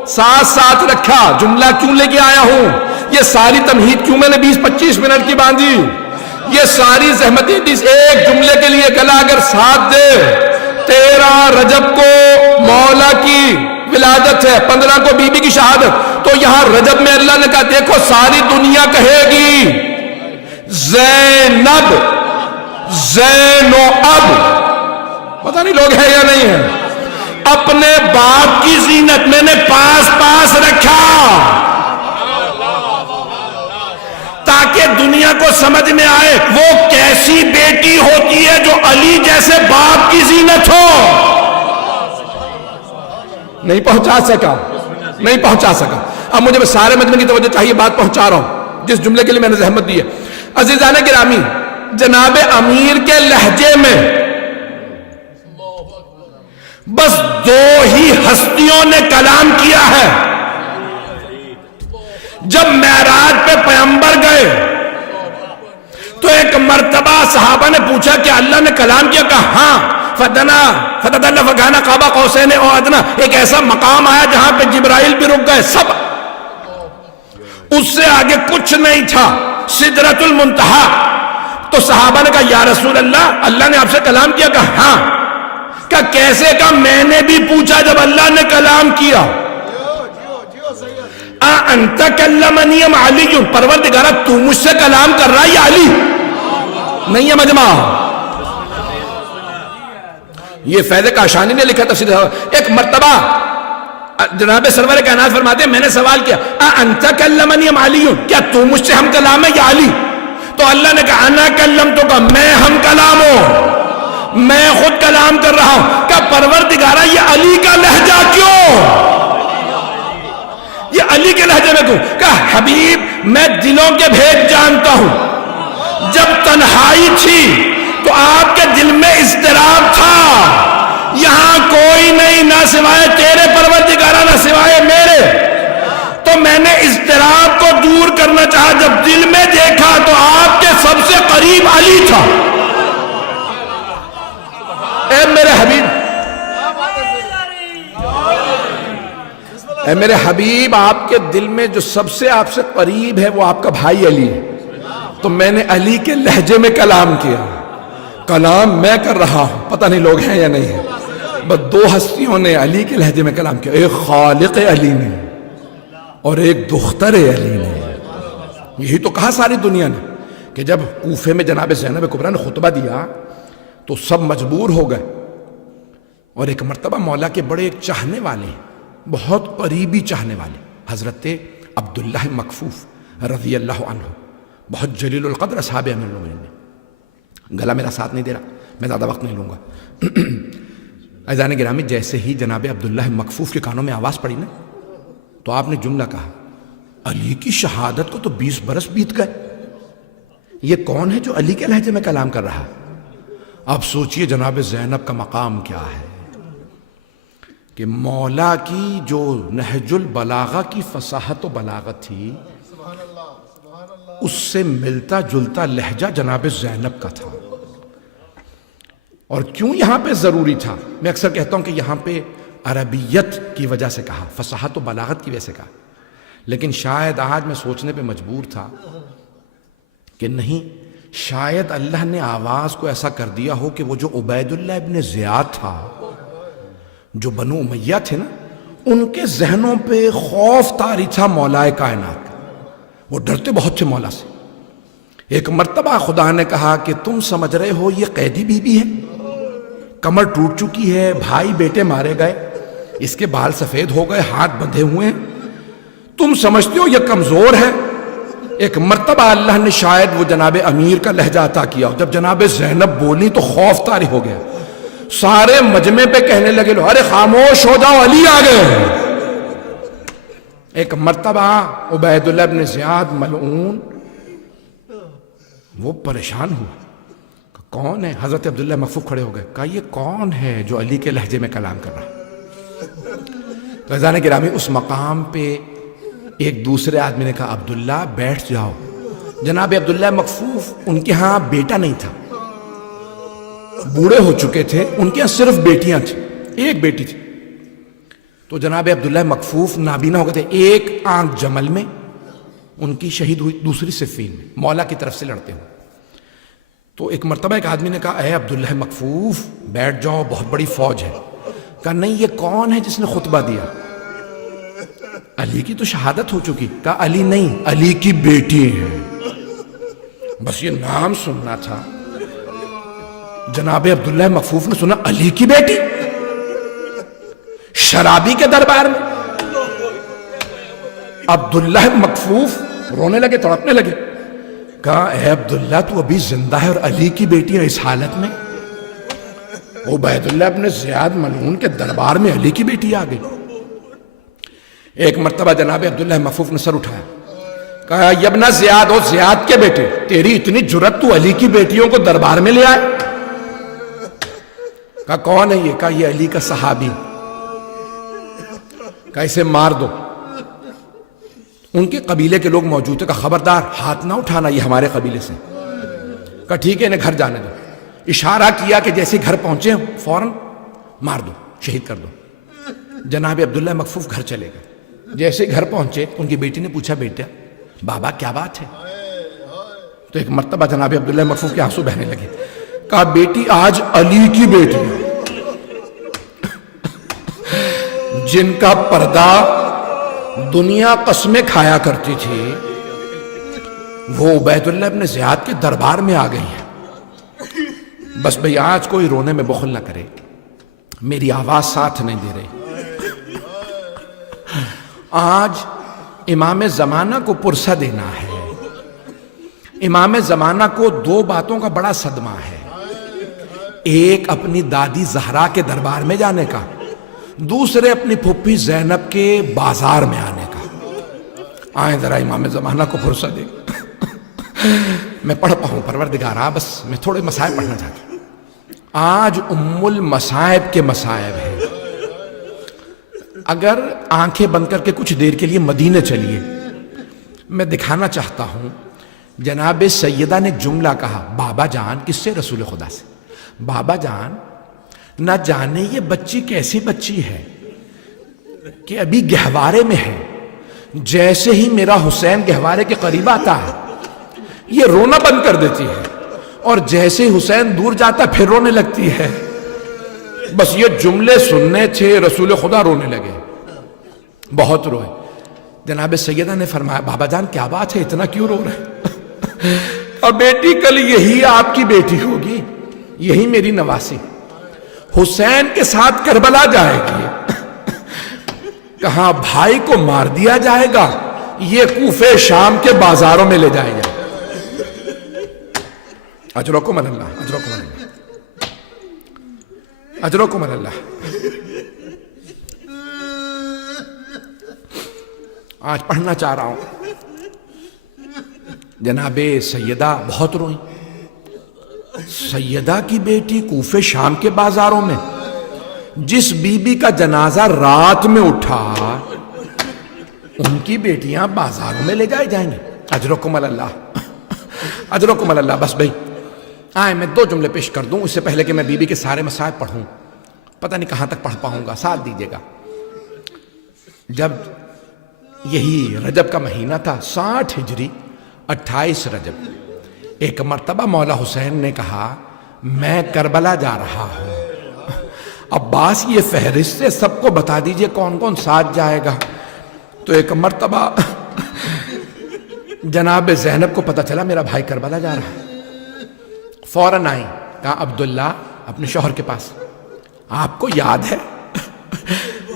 ساتھ ساتھ رکھا. جملہ کیوں لے کے آیا ہوں؟ یہ ساری تمہید کیوں میں نے 20-25 منٹ کی باندھی؟ یہ ساری زحمت اس ایک جملے کے لیے. گلا اگر ساتھ دے. 13 رجب کو مولا کی ولادت ہے، 15 کو بی بی کی شہادت. تو یہاں رجب میں اللہ نے کہا دیکھو ساری دنیا کہے گی زینب زینو اب. پتہ نہیں لوگ ہیں یا نہیں ہیں. اپنے باپ کی زینت میں نے پاس رکھا تاکہ دنیا کو سمجھ میں آئے وہ کیسی بیٹی ہوتی ہے جو علی جیسے باپ کی زینت ہو. نہیں پہنچا سکا. اب مجھے سارے مجمع کی توجہ چاہیے، بات پہنچا رہا ہوں جس جملے کے لیے میں نے زحمت دی ہے. عزیزان گرامی، جناب امیر کے لہجے میں بس 2 ہی ہستیوں نے کلام کیا ہے. جب معراج پہ پیغمبر گئے تو ایک مرتبہ صحابہ نے پوچھا کہ اللہ نے کلام کیا؟ کہا ہاں. فتدلّ فکان قاب قوسین او ادنیٰ. ایک ایسا مقام آیا جہاں پہ جبرائیل بھی رک گئے، سب اس سے آگے کچھ نہیں تھا، سدرۃ المنتہا. تو صحابہ نے کہا یا رسول اللہ، اللہ نے آپ سے کلام کیا؟ کہا ہاں. کہا کیسے؟ کہا میں نے بھی پوچھا جب اللہ نے کلام کیا. انت کلمنی ام علی؟ پروردگارہ تو مجھ سے کلام کر رہا ہے یا علی؟ نہیں ہے مجمع. یہ فیض کاشانی نے لکھا تفسیر. ایک مرتبہ جناب سرور کائنات فرماتے ہیں میں نے سوال کیا انت کلمنی ام علی؟ کیا تو مجھ سے ہم کلام ہے یا علی؟ تو اللہ نے کہا انا کلمتک، میں ہم کلام ہوں، میں خود کلام کر رہا ہوں. کہ پروردگارہ یہ علی کا لہجہ کیوں؟ یہ علی کے لہجے میں کیوں؟ کہ حبیب میں دلوں کے بھید جانتا ہوں. جب تنہائی تھی تو آپ کے دل میں اضطراب تھا. یہاں کوئی نہیں نہ سوائے تیرے پروردگارہ، نہ سوائے میرے. تو میں نے اضطراب کو دور کرنا چاہا. جب دل میں دیکھا تو آپ کے سب سے قریب علی تھا. اے میرے حبیب، اے میرے حبیب، آپ کے دل میں جو سب سے آپ سے قریب ہے وہ آپ کا بھائی علی ہے. تو میں نے علی کے لہجے میں کلام کیا. کلام میں کر رہا ہوں، پتہ نہیں لوگ ہیں یا نہیں ہیں. بس 2 ہستیوں نے علی کے لہجے میں کلام کیا، ایک خالق علی نے اور ایک دختر علی نے. یہی تو کہا ساری دنیا نے کہ جب کوفے میں جناب زینب کبریٰ نے خطبہ دیا تو سب مجبور ہو گئے. اور ایک مرتبہ مولا کے بڑے ایک چاہنے والے، بہت قریبی چاہنے والے، حضرت عبداللہ مکفوف رضی اللہ عنہ، بہت جلیل القدر اصحاب امیر المومنین نے. گلا میرا ساتھ نہیں دے رہا، میں زیادہ وقت نہیں لوں گا. عزیزان گرامی، جیسے ہی جناب عبداللہ مکفوف کے کانوں میں آواز پڑی نا تو آپ نے جملہ کہا علی کی شہادت کو تو 20 برس بیت گئے، یہ کون ہے جو علی کے لہجے میں کلام کر رہا؟ اب سوچئے جناب زینب کا مقام کیا ہے کہ مولا کی جو نہج البلاغہ کی فصاحت و بلاغت تھی اس سے ملتا جلتا لہجہ جناب زینب کا تھا. اور کیوں یہاں پہ ضروری تھا؟ میں اکثر کہتا ہوں کہ یہاں پہ عربیت کی وجہ سے کہا، فصاحت و بلاغت کی وجہ سے کہا. لیکن شاید آج میں سوچنے پہ مجبور تھا کہ نہیں، شاید اللہ نے آواز کو ایسا کر دیا ہو کہ وہ جو عبید اللہ ابن زیاد تھا، جو بنو امیہ تھے نا، ان کے ذہنوں پہ خوف طاری تھا مولا کائنات. وہ ڈرتے بہت تھے مولا سے. ایک مرتبہ خدا نے کہا کہ تم سمجھ رہے ہو یہ قیدی بی بی ہے، کمر ٹوٹ چکی ہے، بھائی بیٹے مارے گئے، اس کے بال سفید ہو گئے، ہاتھ بندھے ہوئے ہیں، تم سمجھتے ہو یہ کمزور ہے. ایک مرتبہ اللہ نے شاید وہ جناب امیر کا لہجہ عطا کیا. جب جناب زینب بولی تو خوف طاری ہو گیا. سارے مجمع پہ کہنے لگے لو ارے خاموش ہو جاؤ، علی آ گئے. ایک مرتبہ عبید اللہ ابن زیاد ملعون وہ پریشان ہوا، کون ہے؟ حضرت عبداللہ مکفوف کھڑے ہو گئے. کہا یہ کون ہے جو علی کے لہجے میں کلام کر رہا؟ تو عزیزان گرامی، اس مقام پہ ایک دوسرے آدمی نے کہا عبداللہ بیٹھ جاؤ. جناب عبداللہ مکفوف ان کے ہاں بیٹا نہیں تھا، بوڑھے ہو چکے تھے، ان کے ہاں صرف بیٹیاں تھیں، ایک بیٹی تھی. تو جناب عبداللہ مکفوف نابینا ہو گئے تھے، ایک آنکھ جمل میں ان کی شہید ہوئی، دوسری صفین میں مولا کی طرف سے لڑتے ہوئے. تو ایک مرتبہ ایک آدمی نے کہا اے عبداللہ مکفوف بیٹھ جاؤ، بہت بڑی فوج ہے. کہا نہیں، یہ کون ہے جس نے خطبہ دیا؟ علی کی تو شہادت ہو چکی. کہا علی نہیں، علی کی بیٹی ہے. بس یہ نام سننا تھا. جناب عبداللہ مکفوف نے سنا علی کی بیٹی شرابی کے دربار میں. عبداللہ مکفوف رونے لگے، تڑپنے لگے. کہا اے عبداللہ تو ابھی زندہ ہے اور علی کی بیٹی ہے اس حالت میں؟ عبید اللہ ابن زیاد ملعون کے دربار میں علی کی بیٹی آ گئی. ایک مرتبہ جناب عبداللہ مکفوف نے سر اٹھایا، کہا یبن زیاد، او زیاد کے بیٹے، تیری اتنی جرت تو علی کی بیٹیوں کو دربار میں لے آئے؟ کہا کون ہے یہ؟ کہا یہ علی کا صحابی. کہا اسے مار دو. ان کے قبیلے کے لوگ موجود تھے. کہا خبردار ہاتھ نہ اٹھانا، یہ ہمارے قبیلے سے. کہا ٹھیک ہے، انہیں گھر جانے دو. اشارہ کیا کہ جیسے گھر پہنچے فوراً مار دو، شہید کر دو. جناب عبداللہ مکفوف گھر چلے گئے. جیسے گھر پہنچے ان کی بیٹی نے پوچھا بیٹا بابا کیا بات ہے؟ تو ایک مرتبہ جناب عبداللہ مکفوف کے آنسو بہنے لگے. کہا بیٹی آج علی کی بیٹی ہے جن کا پردہ دنیا قسمیں کھایا کرتی تھی، وہ عبید اللہ ابن زیاد کے دربار میں آ گئی ہے. بس بھئی آج کوئی رونے میں بخل نہ کرے، میری آواز ساتھ نہیں دے رہی. آج امام زمانہ کو پرسہ دینا ہے. امام زمانہ کو دو باتوں کا بڑا صدمہ ہے. ایک اپنی دادی زہرا کے دربار میں جانے کا، دوسرے اپنی پھپھی زینب کے بازار میں آنے کا. آئیں ذرا امام زمانہ کو پرسہ دے. میں پڑھ پاؤں پروردگارا، بس میں تھوڑے مسائب پڑھنا چاہتا ہوں. آج ام المصائب کے مصائب ہیں. اگر آنکھیں بند کر کے کچھ دیر کے لیے مدینے چلیے، میں دکھانا چاہتا ہوں. جناب سیدہ نے ایک جملہ کہا، بابا جان، کس سے؟ رسول خدا سے. بابا جان نہ جانے یہ بچی کیسی بچی ہے کہ ابھی گہوارے میں ہے. جیسے ہی میرا حسین گہوارے کے قریب آتا ہے یہ رونا بند کر دیتی ہے، اور جیسے ہی حسین دور جاتا پھر رونے لگتی ہے. بس یہ جملے سننے تھے، رسول خدا رونے لگے، بہت روئے. جناب سیدہ نے فرمایا بابا جان کیا بات ہے، اتنا کیوں رو رہے؟ اور بیٹی کل یہی آپ کی بیٹی ہوگی، یہی میری نواسی حسین کے ساتھ کربلا جائے گی. کہاں بھائی کو مار دیا جائے گا، یہ کوفے شام کے بازاروں میں لے جائے گا. اجرکم اللہ، اجرکم اللہ، اجرکم اللہ. آج پڑھنا چاہ رہا ہوں. جناب سیدہ بہت روئیں. سیدہ کی بیٹی کوفے شام کے بازاروں میں، جس بی بی کا جنازہ رات میں اٹھا، ان کی بیٹیاں بازاروں میں لے جائے جائیں گے. اجرکم اللہ، اجرکم اللہ. بس بھائی آئیں میں دو جملے پیش کر دوں اس سے پہلے کہ میں بی بی کے سارے مسائب پڑھوں. پتہ نہیں کہاں تک پڑھ پاؤں گا، ساتھ دیجیے گا. جب یہی رجب کا مہینہ تھا، 60 ہجری 28 رجب، ایک مرتبہ مولا حسین نے کہا میں کربلا جا رہا ہوں. عباس یہ فہرست سے سب کو بتا دیجئے کون کون ساتھ جائے گا. تو ایک مرتبہ جناب زینب کو پتا چلا میرا بھائی کربلا جا رہا ہے. فوراً آئیں. کہا عبداللہ اپنے شوہر کے پاس، آپ کو یاد ہے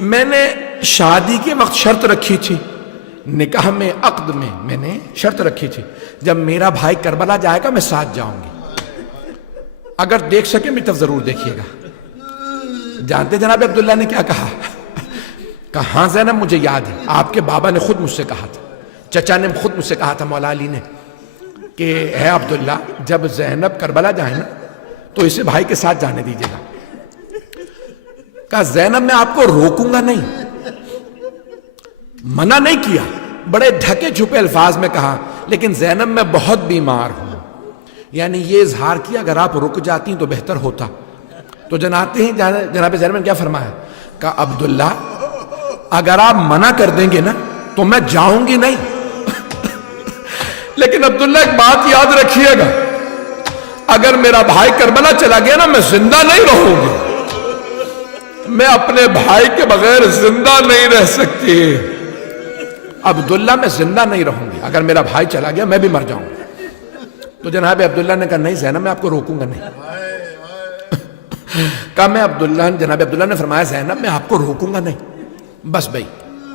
میں نے شادی کے وقت شرط رکھی تھی، نکاح میں عقد میں میں نے شرط رکھی تھی، جب میرا بھائی کربلا جائے گا میں ساتھ جاؤں گی. اگر دیکھ سکے میری طرف ضرور دیکھیے گا. جانتے جناب عبداللہ نے کیا کہا؟ کہا ہاں زینب مجھے یاد ہے، آپ کے بابا نے خود مجھ سے کہا تھا، چچا نے خود مجھ سے کہا تھا، مولا علی نے، کہ اے عبداللہ جب زینب کربلا جائے نا تو اسے بھائی کے ساتھ جانے دیجیے گا. کہا زینب میں آپ کو روکوں گا نہیں، منع نہیں کیا، بڑے ڈھکے چھپے الفاظ میں کہا، لیکن زینب میں بہت بیمار ہوں. یعنی یہ اظہار کیا اگر آپ رک جاتی تو بہتر ہوتا. تو جناب زینب نے کیا فرمایا؟ کہا عبداللہ اگر آپ منع کر دیں گے نا تو میں جاؤں گی نہیں. لیکن عبداللہ ایک بات یاد رکھیے گا, اگر میرا بھائی کربلا چلا گیا نا میں زندہ نہیں رہوں گی, میں اپنے بھائی کے بغیر زندہ نہیں رہ سکتی. عبداللہ میں زندہ نہیں رہوں گی, اگر میرا بھائی چلا گیا میں بھی مر جاؤں گا. تو جناب عبداللہ نے کہا نہیں زینب میں آپ کو روکوں گا نہیں. جناب عبداللہ نے فرمایا زینب میں آپ کو روکوں گا نہیں. بس بھائی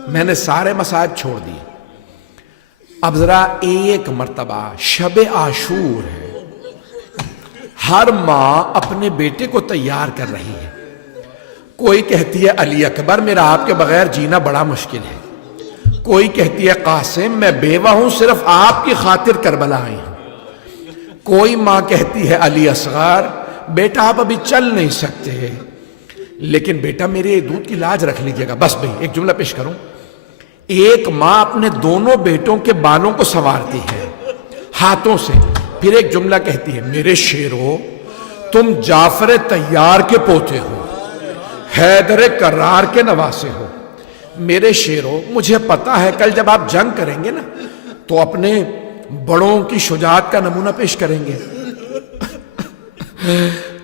میں نے سارے مصائب چھوڑ دیے. اب ذرا ایک مرتبہ شب عاشور ہے, ہر ماں اپنے بیٹے کو تیار کر رہی ہے. کوئی کہتی ہے علی اکبر میرا آپ کے بغیر جینا بڑا مشکل ہے, کوئی کہتی ہے قاسم میں بیوہ ہوں صرف آپ کی خاطر کربلا آئی ہوں, کوئی ماں کہتی ہے علی اصغر بیٹا آپ ابھی چل نہیں سکتے لیکن بیٹا میرے دودھ کی لاج رکھ لیجئے گا. بس بھئی ایک جملہ پیش کروں, ایک ماں اپنے دونوں بیٹوں کے بالوں کو سنوارتی ہے ہاتھوں سے, پھر ایک جملہ کہتی ہے میرے شیرو تم جعفر طیار کے پوتے ہو, حیدر کرار کے نواسے ہو. میرے شیرو مجھے پتا ہے کل جب آپ جنگ کریں گے نا تو اپنے بڑوں کی شجاعت کا نمونہ پیش کریں گے.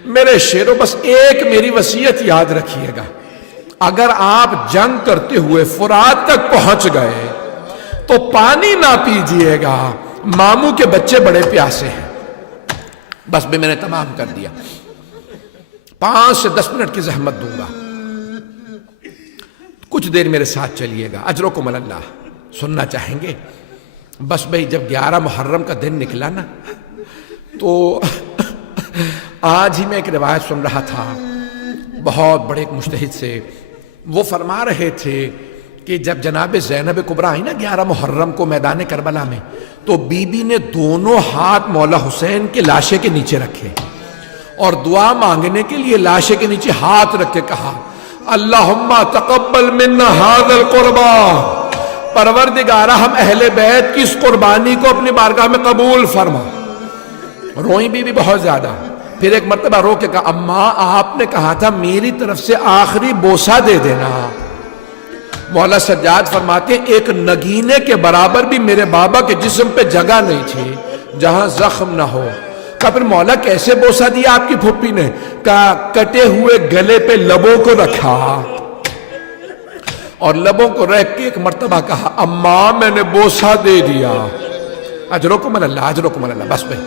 میرے شیرو بس ایک میری وصیت یاد رکھیے گا, اگر آپ جنگ کرتے ہوئے فرات تک پہنچ گئے تو پانی نہ پیجئے گا, ماموں کے بچے بڑے پیاسے ہیں. بس بھی میں نے تمام کر دیا, 5 سے 10 منٹ کی زحمت دوں گا, کچھ دیر میرے ساتھ چلیے گا, اجرکم اللہ. سننا چاہیں گے؟ بس بھئی جب 11 محرم کا دن نکلا نا تو آج ہی میں ایک روایت سن رہا تھا بہت بڑے ایک مجتہد سے, وہ فرما رہے تھے کہ جب جناب زینب کبریٰ آئی نا 11 محرم کو میدان کربلا میں, تو بی بی نے دونوں ہاتھ مولا حسین کے لاشے کے نیچے رکھے اور دعا مانگنے کے لیے لاشے کے نیچے ہاتھ رکھ کے کہا اللہم تقبل منا ھذا القربان, پروردگارہ ہم اہل بیت کی اس قربانی کو اپنی بارگاہ میں قبول فرما. روئی بی بہت زیادہ, پھر ایک مرتبہ رو کے کہا اماں آپ نے کہا تھا میری طرف سے آخری بوسہ دے دینا. مولا سجاد فرماتے ہیں ایک نگینے کے برابر بھی میرے بابا کے جسم پہ جگہ نہیں تھی جہاں زخم نہ ہو. کہا پھر مولا کیسے بوسہ دیا آپ کی پھوپھی نے؟ کہا کٹے ہوئے گلے پہ لبوں کو رکھا اور لبوں کو رکھ کے ایک مرتبہ کہا اماں میں نے بوسہ دے دیا. اجرکم اللہ, اجرکم اللہ. بس بھائی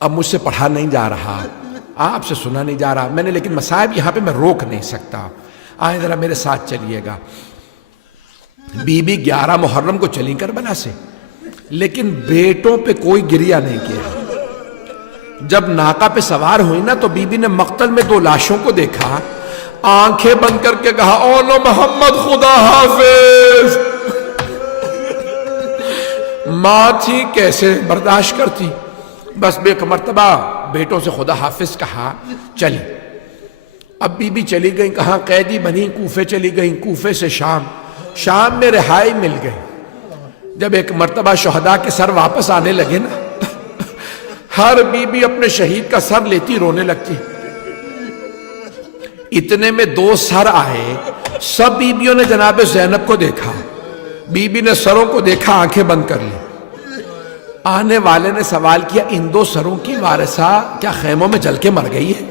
اب مجھ سے پڑھا نہیں جا رہا, آپ سے سنا نہیں جا رہا میں نے, لیکن مصائب یہاں پہ میں روک نہیں سکتا. آئیں ذرا میرے ساتھ چلیے گا. بی بی 11 محرم کو چلی کربلا سے, لیکن بیٹوں پہ کوئی گریہ نہیں کیا. جب ناقہ پہ سوار ہوئی نا تو بی بی نے مقتل میں 2 لاشوں کو دیکھا, آنکھیں بند کر کے کہا اولو محمد خدا حافظ. ماں تھی کیسے برداشت کرتی. بس ایک مرتبہ بیٹوں سے خدا حافظ کہا چلی. اب بی بی چلی گئیں کہاں قیدی بنی, کوفے چلی گئیں, کوفے سے شام, شام میں رہائی مل گئی. جب ایک مرتبہ شہداء کے سر واپس آنے لگے نا ہر بی بی اپنے شہید کا سر لیتی رونے لگتی. اتنے میں 2 سر آئے, سب بیبیوں نے جناب زینب کو دیکھا, بی بی نے سروں کو دیکھا, آنکھیں بند کر لی. آنے والے نے سوال کیا ان 2 سروں کی وارثہ کیا خیموں میں جل کے مر گئی ہے؟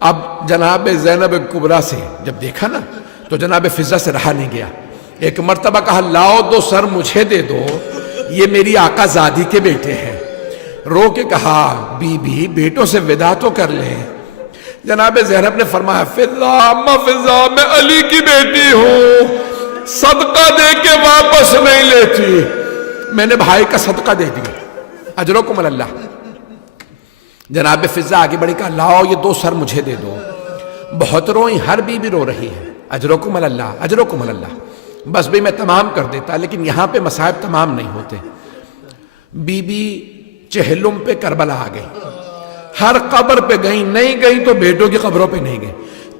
اب جناب زینب کبریٰ سے جب دیکھا نا تو جناب فضہ سے رہا نہیں گیا. ایک مرتبہ کہا لاؤ 2 سر مجھے دے دو, یہ میری آقا زادی کے بیٹے ہیں. رو کے کہا بی بی بیٹوں سے وداع تو کر لیں. جناب زینب نے فرمایا فضہ اما فضہ میں علی کی بیٹی ہوں, صدقہ دے کے واپس نہیں لیتی, میں نے بھائی کا صدقہ دے دیا. اجرکم اللہ. جناب فضہ آگے بڑھی کہا لاؤ یہ 2 سر مجھے دے دو. بہت روئی, ہر بی بی رو رہی ہے. اجرکم اللہ, اجرکم اللہ. بس بھی میں تمام کر دیتا, لیکن یہاں پہ مصائب تمام نہیں ہوتے. بی بی چہلم پہ کربلا آ گئی, ہر قبر پہ گئی, نہیں گئی تو بیٹوں کی قبروں پہ نہیں گئی.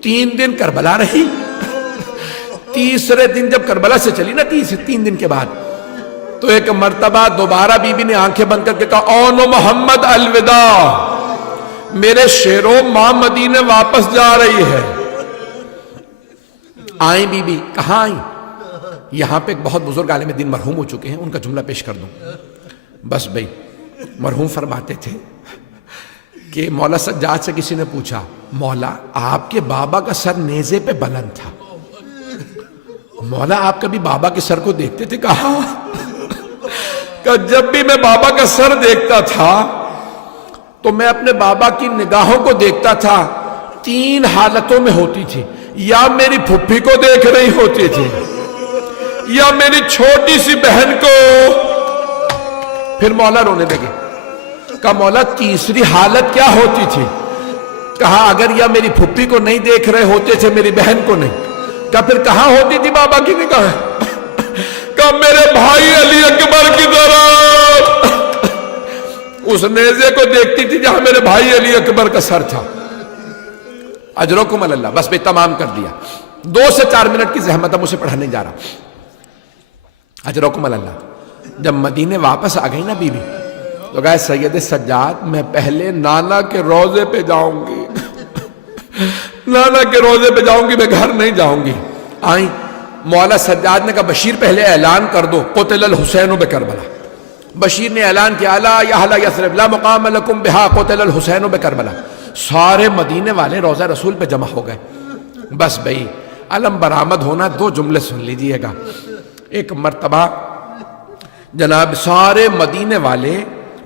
3 دن کربلا رہی. تیسرے دن جب کربلا سے چلی نا 3 دن کے بعد, تو ایک مرتبہ دوبارہ بی بی نے آنکھیں بند کر کے کہا اونو محمد الوداع, میرے شیرو ماں مدینے واپس جا رہی ہے. آئیں بی بی، کہاں آئیں؟ یہاں پہ ایک بہت بزرگ عالم دین مرحوم ہو چکے ہیں، ان کا جملہ پیش کر دوں۔ بس بھائی، مرحوم فرماتے تھے کہ مولا سجاد سے کسی نے پوچھا، مولا آپ کے بابا کا سر نیزے پہ بلند تھا، مولا آپ کبھی بابا کے سر کو دیکھتے تھے؟ کہا کہ جب بھی میں بابا کا سر دیکھتا تھا تو میں اپنے بابا کی نگاہوں کو دیکھتا تھا، 3 حالتوں میں ہوتی تھی، یا میری پھپھی کو دیکھ رہی ہوتی تھی، یا میری چھوٹی سی بہن کو۔ پھر مولا رونے لگے، کہا مولا تیسری حالت کیا ہوتی تھی؟ کہا اگر یا میری پھپھی کو نہیں دیکھ رہے ہوتے تھے، میری بہن کو نہیں، کہا پھر کہاں ہوتی تھی بابا کی نگاہ؟ کہا میرے بھائی علی اکبر کی طرف، اس نیزے کو دیکھتی تھی جہاں میرے بھائی علی اکبر کا سر تھا۔ اجرکم اللہ۔ بس میں تمام کر دیا، 2 سے 4 منٹ کی زحمت، اب اسے پڑھانے جا رہا۔ اجرکم اللہ۔ جب مدینے واپس آ گئی نا بی بی، تو کہا سید سجاد میں پہلے نانا کے روضے پہ جاؤں گی، نانا کے روضے پہ جاؤں گی، میں گھر نہیں جاؤں گی۔ آئیں، مولا سجاد نے کہا بشیر پہلے اعلان کر دو، قتل الحسین بکربلا۔ بشیر نے اعلان کیا، الا یا اہل یثرب لا مقام لکم بہا قتل الحسین بکربلا۔ سارے مدینے والے روضہ رسول پہ جمع ہو گئے۔ بس بھئی علم برآمد ہونا، 2 جملے سن لیجئے گا۔ ایک مرتبہ جناب سارے مدینے والے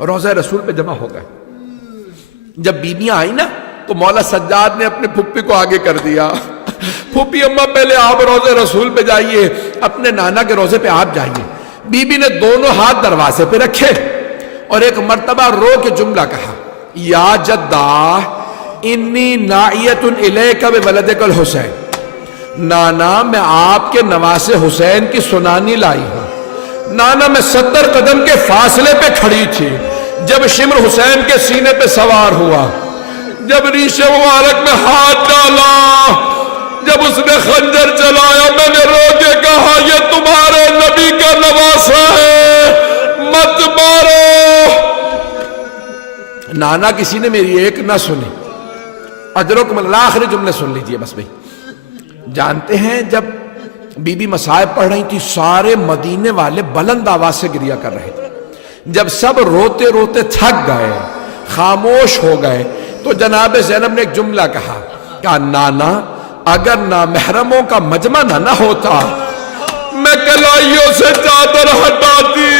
روضہ رسول پہ جمع ہو گئے۔ جب بیویاں آئی نا تو مولا سجاد نے اپنے پھپھی کو آگے کر دیا، پھپھی اماں پہلے آپ روضہ رسول پہ جائیے، اپنے نانا کے روضے پہ آپ جائیے۔ بی بی نے دونوں ہاتھ دروازے پہ رکھے اور ایک مرتبہ رو کے جملہ کہا، یا جدہ انی نائیت الیک بولدک الحسین، نانا میں آپ کے نواسے حسین کی سنانی لائی ہوں۔ نانا میں 70 قدم کے فاصلے پہ کھڑی تھی جب شمر حسین کے سینے پہ سوار ہوا، جب ریش مبارک میں ہاتھ ڈالا، جب اس نے خنجر چلایا، میں نے رو کے کہا یہ تمہارے نبی کا نواسا ہے، مت مارو۔ نانا کسی نے میری ایک نہ سنی۔ اجرکم اللہ۔ آخری جملے سن لیجئے بس بھئی۔ جانتے ہیں جب بی بی مصائب پڑھ رہی تھی، سارے مدینے والے بلند آواز سے گریہ کر رہے تھے۔ جب سب روتے روتے تھک گئے، خاموش ہو گئے، تو جناب زینب نے ایک جملہ کہا، کہا نانا اگر نامحرموں کا مجمع نہ ہوتا، میں کلائیوں سے چادر ہٹاتی،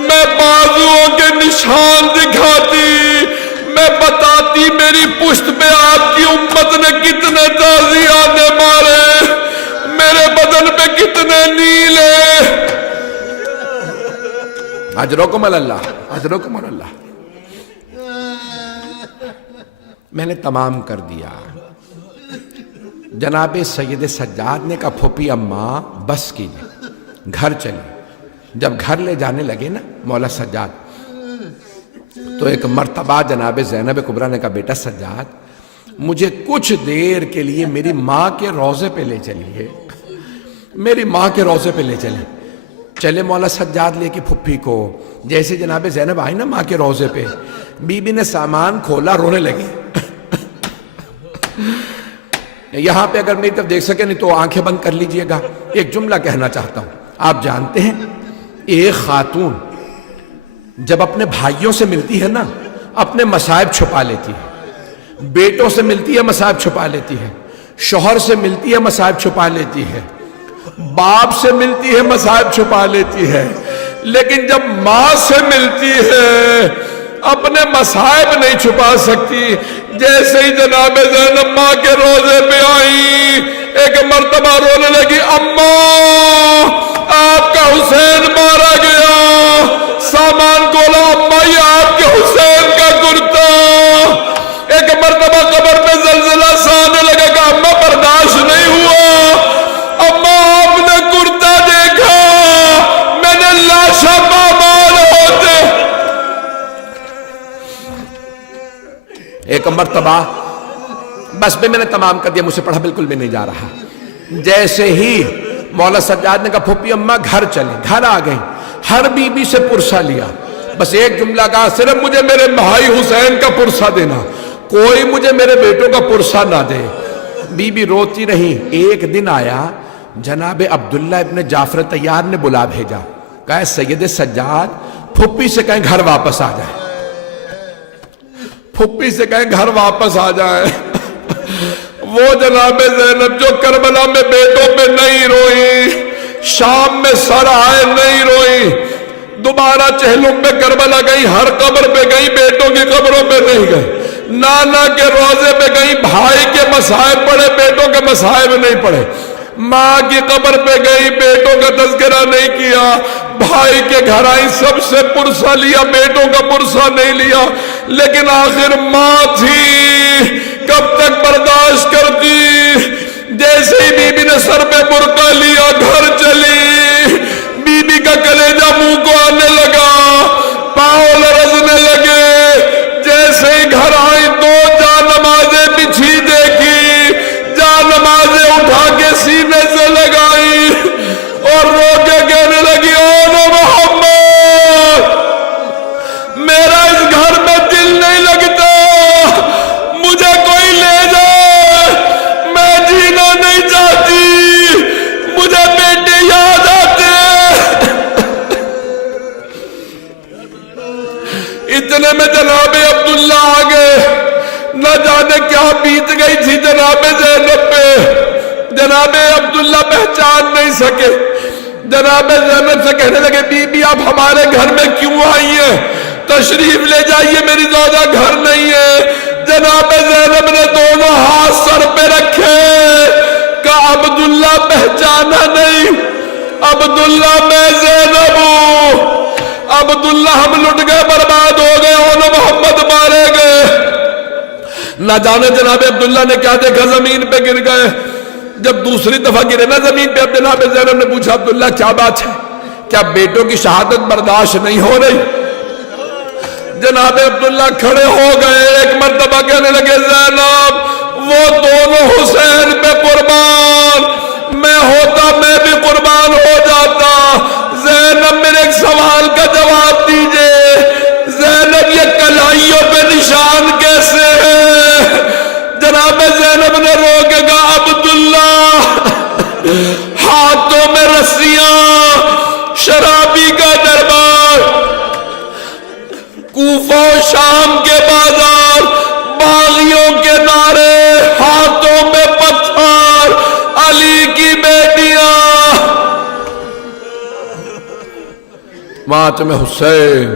میں بازوؤں کے نشان دکھاتی، میں بتاتی میری پشت پہ آپ کی امت نے کتنے تازیانے مارے، میرے بدن پہ کتنے نیلے۔ اجرکم اللہ، اجرکم اللہ۔ میں نے تمام کر دیا۔ جناب سید سجاد نے کہا پھوپھی اماں بس کیجئے، گھر چلی۔ جب گھر لے جانے لگے نا مولا سجاد، تو ایک مرتبہ جناب زینب کبریٰ نے کہا بیٹا سجاد مجھے کچھ دیر کے لیے میری ماں کے روضے پہ لے چلیے، میری ماں کے روضے پہ لے چلے۔ چلے مولا سجاد لے کے پھپھی کو۔ جیسے جناب زینب آئی نا ماں کے روضے پہ، بی بی نے سامان کھولا، رونے لگی۔ یہاں پہ اگر میری طرف دیکھ سکے نہیں تو آنکھیں بند کر لیجئے گا۔ ایک جملہ کہنا چاہتا ہوں۔ آپ جانتے ہیں ایک خاتون جب اپنے بھائیوں سے ملتی ہے نا، اپنے مصائب چھپا لیتی ہے، بیٹوں سے ملتی ہے مصائب چھپا لیتی ہے، شوہر سے ملتی ہے مصائب چھپا لیتی ہے، باپ سے ملتی ہے مصائب چھپا لیتی ہے، لیکن جب ماں سے ملتی ہے اپنے مصائب نہیں چھپا سکتی۔ جیسے ہی جناب زینب ماں کے روضے پہ آئی، ایک مرتبہ رونے لگی، اماں آپ کا حسین مارا گیا۔ سامان کھولا، اماں یہ آپ کے حسین کا کرتا۔ ایک مرتبہ قبر پہ زلزلہ سا آنے لگا کہ اماں برداشت نہیں ہوا، اماں آپ نے کرتا دیکھا، میں نے لاشا پامال ہوتے۔ ایک مرتبہ بس میں نے تمام کر دیا، مجھ سے پڑھا بالکل بھی نہیں جا رہا۔ جیسے ہی مولا سجاد نے کہا پھوپھی اماں گھر چلیں، گھر آ گئیں، ہر بی بی سے پرسہ لیا، بس ایک جملہ کہا صرف مجھے میرے بھائی حسین کا پرسہ دینا، کوئی مجھے میرے بیٹوں کا پرسہ نہ دے۔ بی بی روتی نہیں. ایک دن آیا جناب عبداللہ ابن جعفر طیار نے بلا بھیجا, کہا سید سجاد پھپھی سے کہیں گھر واپس آ جائے, پھپھی سے کہیں گھر واپس آ جائے. وہ جناب زینب جو کربلا میں بیٹوں پہ نہیں روئی, شام میں سر آئے نہیں روئی, دوبارہ چہلم پہ کربلا گئی, ہر قبر پہ گئی, بیٹوں کی قبروں پہ نہیں گئی, نانا کے روزے پہ گئی, بھائی کے مصائب پڑھے, بیٹوں کے مصائب نہیں پڑھے, ماں کی قبر پہ گئی, بیٹوں کا تذکرہ نہیں کیا, بھائی کے گھر آئی, سب سے پرسہ لیا, بیٹوں کا پرسہ نہیں لیا. لیکن آخر ماں تھی, کب تک برداشت کرتی. جیسے ہی بی بی نے سر پہ برقع لیا گھر چلی, بی بی کا کلیجہ منہ کو آنے لگا, پاؤں لرزنے لگے. جیسے ہی گھر آئی دو جان نمازیں بچھی دیکھی, جان نمازیں اٹھا کے سینے سے لگائی اور رو کے کہنے لگی, او محمد میرا اس گھر میں دل نہیں لگتا, مجھے کوئی لے جائے, میں جینا نہیں چاہتی, مجھے بیٹے یاد آتے. اتنے میں جناب عبداللہ آگے, نہ جانے کیا بیت گئی تھی جناب زینب پہ. جناب عبداللہ پہچان نہیں سکے, جناب زینب سے کہنے لگے, بی بی آپ ہمارے گھر میں کیوں آئی ہیں, تشریف لے جائیے, میری زوجہ گھر نہیں ہے. جناب زینب نے دونوں ہاتھ سر پہ رکھے, کہا عبداللہ پہچانا نہیں, عبداللہ میں زینب ہوں, عبداللہ ہم لٹ گئے, برباد ہو گئے, اور محمد مارے گئے. نہ جانے جناب عبداللہ نے کیا دیکھا, زمین پہ گر گئے. جب دوسری دفعہ گرے نا زمین پہ, اب جناب زینب نے پوچھا, عبداللہ کیا بات ہے, کیا بیٹوں کی شہادت برداشت نہیں ہو رہی. جناب عبداللہ کھڑے ہو گئے, ایک مرتبہ کہنے لگے, زینب وہ دونوں حسین پہ قربان, میں ہوتا میں بھی قربان ہو جاتا. زینب میرے ایک سوال کا جواب دیجئے, زینب یہ کلائیوں پہ نشان کیسے ہے. جناب زینب نے رو کے کہا, عبداللہ ہاتھوں میں رسیاں, شرابی کا دربار, کوفہ و شام کے بازار, باغیوں کے نعرے, ہاتھوں میں پتھر, علی کی بیٹیاں, ماتم حسین.